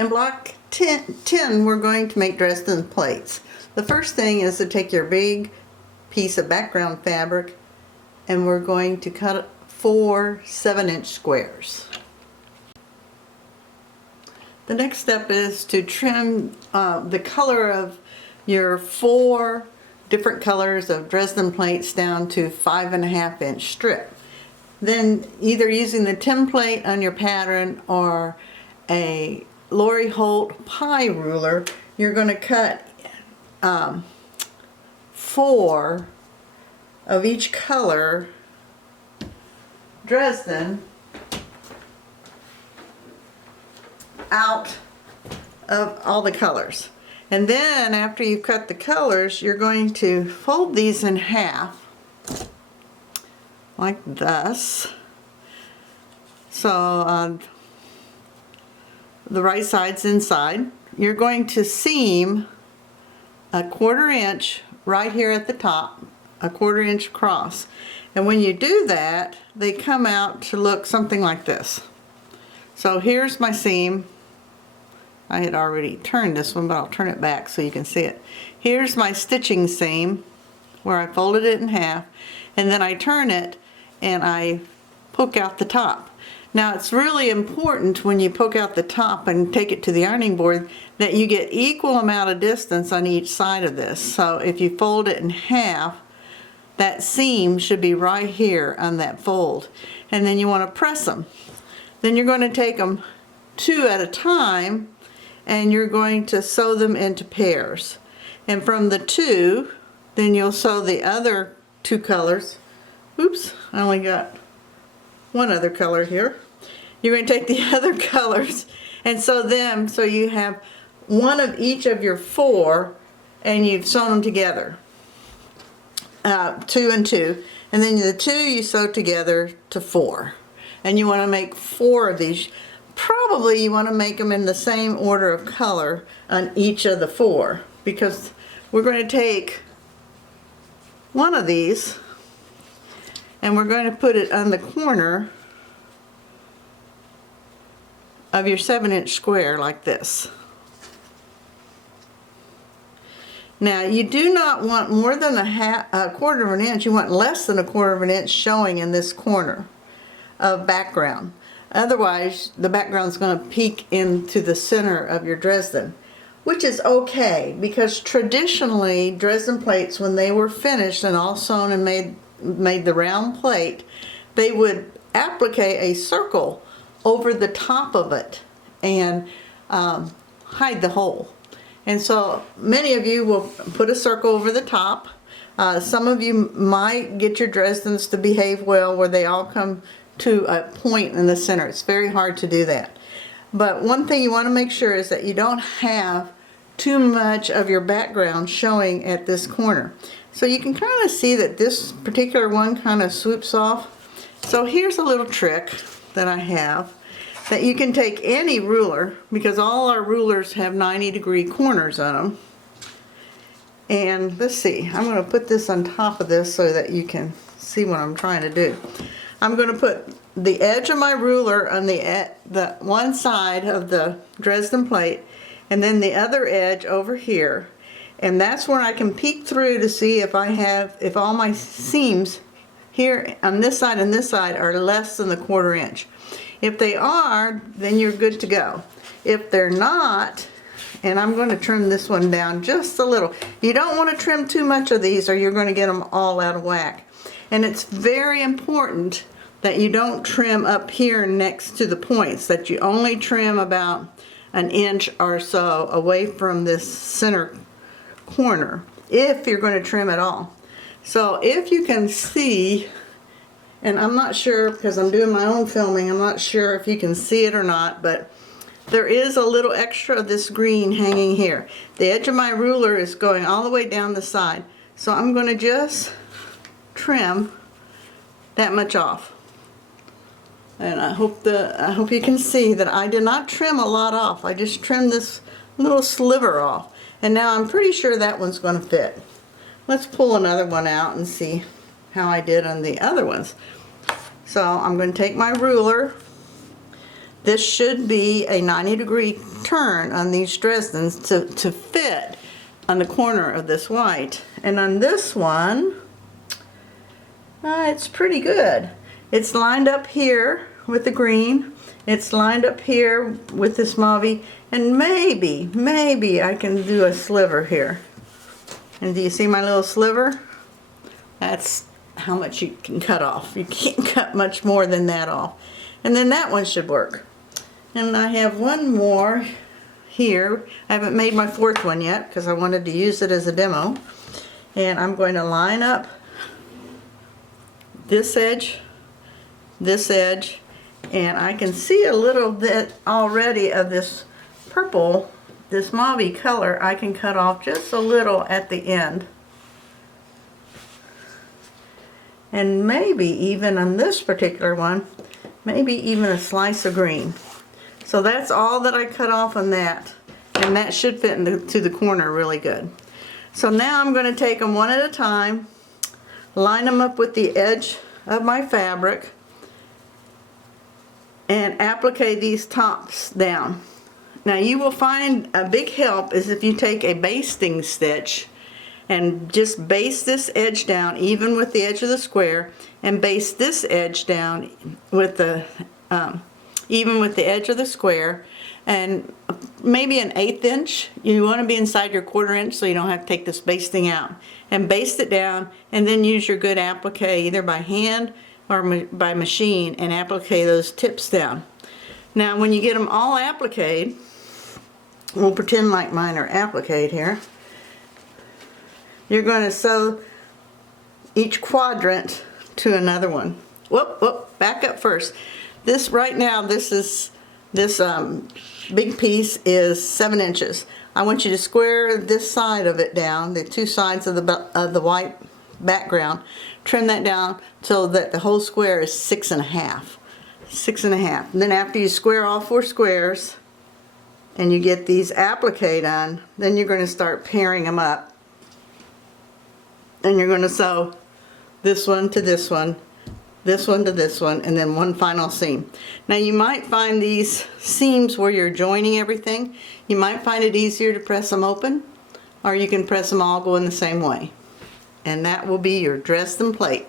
In block 10, we're going to make Dresden plates. The first thing is to take your big piece of background fabric and we're going to cut 4 7-inch squares. The next step is to trim the color of your 4 different colors of Dresden plates down to 5.5-inch strip. Then either using the template on your pattern or a Lori Holt pie ruler, you're going to cut 4 of each color Dresden out of all the colors. And then after you've cut the colors, you're going to fold these in half like this. So the right side's inside. You're going to seam a 1/4 inch right here at the top, a 1/4 inch across. And when you do that, they come out to look something like this. So here's my seam. I had already turned this one, but I'll turn it back so you can see it. Here's my stitching seam where I folded it in half, and then I turn it and I poke out the top. Now it's really important when you poke out the top and take it to the ironing board that you get equal amount of distance on each side of this. So if you fold it in half, that seam should be right here on that fold. And then you want to press them. Then you're going to take them 2 at a time and you're going to sew them into pairs. And from the 2, then you'll sew the other 2 colors. Oops, I only got one other color here. You're going to take the other colors and sew them so you have 1 of each of your 4 and you've sewn them together. 2 and 2. And then the 2 you sew together to 4. And you want to make 4 of these. Probably you want to make them in the same order of color on each of the 4, because we're going to take one of these and we're going to put it on the corner of your 7-inch square like this. Now you do not want more than a 1/4 of an inch, you want less than a 1/4 of an inch showing in this corner of background. Otherwise the background is going to peek into the center of your Dresden, which is okay because traditionally Dresden plates, when they were finished and all sewn and made the round plate, they would applique a circle over the top of it and hide the hole. And so many of you will put a circle over the top. Some of you might get your Dresdens to behave well where they all come to a point in the center. It's very hard to do that. But one thing you want to make sure is that you don't have too much of your background showing at this corner. So you can kind of see that this particular one kind of swoops off. So here's a little trick that I have, that you can take any ruler, because all our rulers have 90-degree corners on them. And let's see, I'm going to put this on top of this so that you can see what I'm trying to do. I'm going to put the edge of my ruler on the one side of the Dresden plate and then the other edge over here. And that's where I can peek through to see if if all my seams here on this side and this side are less than the 1/4 inch. If they are, then you're good to go. If they're not, and I'm going to trim this one down just a little. You don't want to trim too much of these or you're going to get them all out of whack. And it's very important that you don't trim up here next to the points, that you only trim about 1 inch or so away from this center corner, if you're going to trim at all. So if you can see, and I'm not sure because I'm doing my own filming, I'm not sure if you can see it or not, but there is a little extra of this green hanging here. The edge of my ruler is going all the way down the side. So I'm going to just trim that much off. And I hope you can see that I did not trim a lot off. I just trimmed this little sliver off. And now I'm pretty sure that one's going to fit. Let's pull another one out and see how I did on the other ones. So I'm going to take my ruler, this should be a 90-degree turn on these Dresdens to fit on the corner of this white. And on this one, it's pretty good. It's lined up here with the green. It's lined up here with this mauve, and maybe I can do a sliver here. And do you see my little sliver? That's how much you can cut off. You can't cut much more than that off. And then that one should work. And I have one more here. I haven't made my fourth one yet because I wanted to use it as a demo. And I'm going to line up this edge, and I can see a little bit already of this purple, this mauve color. I can cut off just a little at the end. And maybe even on this particular one, maybe even a slice of green. So that's all that I cut off on that, and that should fit into the corner really good. So now I'm going to take them one at a time, line them up with the edge of my fabric, and applique these tops down. Now you will find a big help is if you take a basting stitch and just baste this edge down even with the edge of the square, and baste this edge down with the even with the edge of the square, and maybe an 1/8 inch. You want to be inside your 1/4 inch so you don't have to take this basting out, and baste it down, and then use your good applique either by hand or by machine and applique those tips down. Now when you get them all appliqued, we'll pretend like mine are appliqued here. You're going to sew each quadrant to another one. Whoop, back up first. This right now, this big piece is 7 inches. I want you to square this side of it down, the two sides of the white background. Trim that down so that the whole square is 6.5. 6.5. And then after you square all 4 squares and you get these applique done, then you're going to start pairing them up. And you're going to sew this one to this one, this one to this one, and then one final seam. Now you might find these seams where you're joining everything, you might find it easier to press them open, or you can press them all going the same way. And that will be your Dresden plate.